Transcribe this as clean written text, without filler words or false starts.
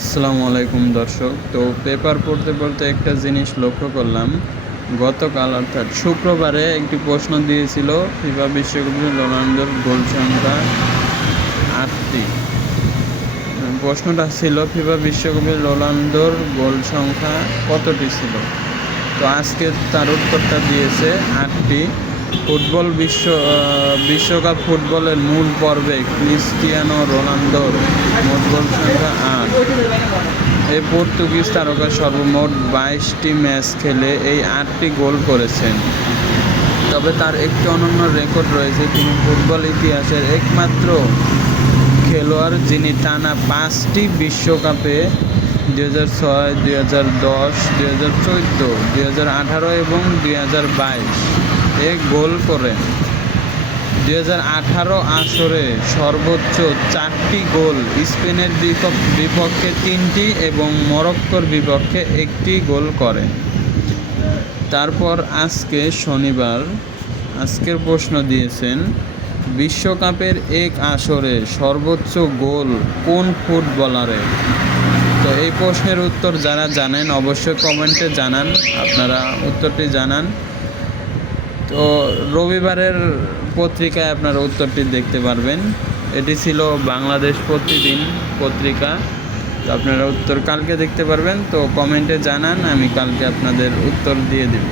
আসসালামু আলাইকুম দর্শক। তো পেপার পড়তে পড়তে একটা জিনিস লক্ষ্য করলাম। গতকাল অর্থাৎ শুক্রবারে একটি প্রশ্ন দিয়েছিল ফিফা বিশ্বকাপে রোনালদোর গোল সংখ্যা ৮টি। প্রশ্নটা ছিল ফিফা বিশ্বকাপে রোনালদোর গোল সংখ্যা কতটি ছিল। তো আজকে তার উত্তরটা দিয়েছে 8টি। বিশ্বকাপ ফুটবলের মূল পর্বে ক্রিস্টিয়ানো রোনালদোর মোট গোল সংখ্যা 8। এই পর্তুগিজ তারকা সর্বমোট 22টি ম্যাচ খেলে এই 8টি গোল করেছেন। তবে তার একটি অনন্য রেকর্ড রয়েছে। তিনি ফুটবল ইতিহাসের একমাত্র খেলোয়াড় যিনি টানা 5টি বিশ্বকাপে 2006, 2010, 2014, 2018 এবং 2022 এ গোল করেন। 2018 আসরে সর্বোচ্চ 4টি গোল, স্পেনের বিপক্ষে 3টি এবং মরক্কোর বিপক্ষে 1টি গোল করেন। তারপর আজকে শনিবার আজকের প্রশ্ন দিয়েছেন, বিশ্বকাপের এক আসরে সর্বোচ্চ গোল কোন ফুটবলারের। তো এই প্রশ্নের উত্তর যারা জানেন অবশ্যই কমেন্টে জানান, আপনারা উত্তরটি জানান। তো রবিবারের পত্রিকায় আপনারা উত্তরটি দেখতে পারবেন। এটি ছিল বাংলাদেশ প্রতিদিন পত্রিকা। তো আপনারা উত্তর কালকে দেখতে পারবেন। তো কমেন্টে জানান, আমি কালকে আপনাদের উত্তর দিয়ে দেব।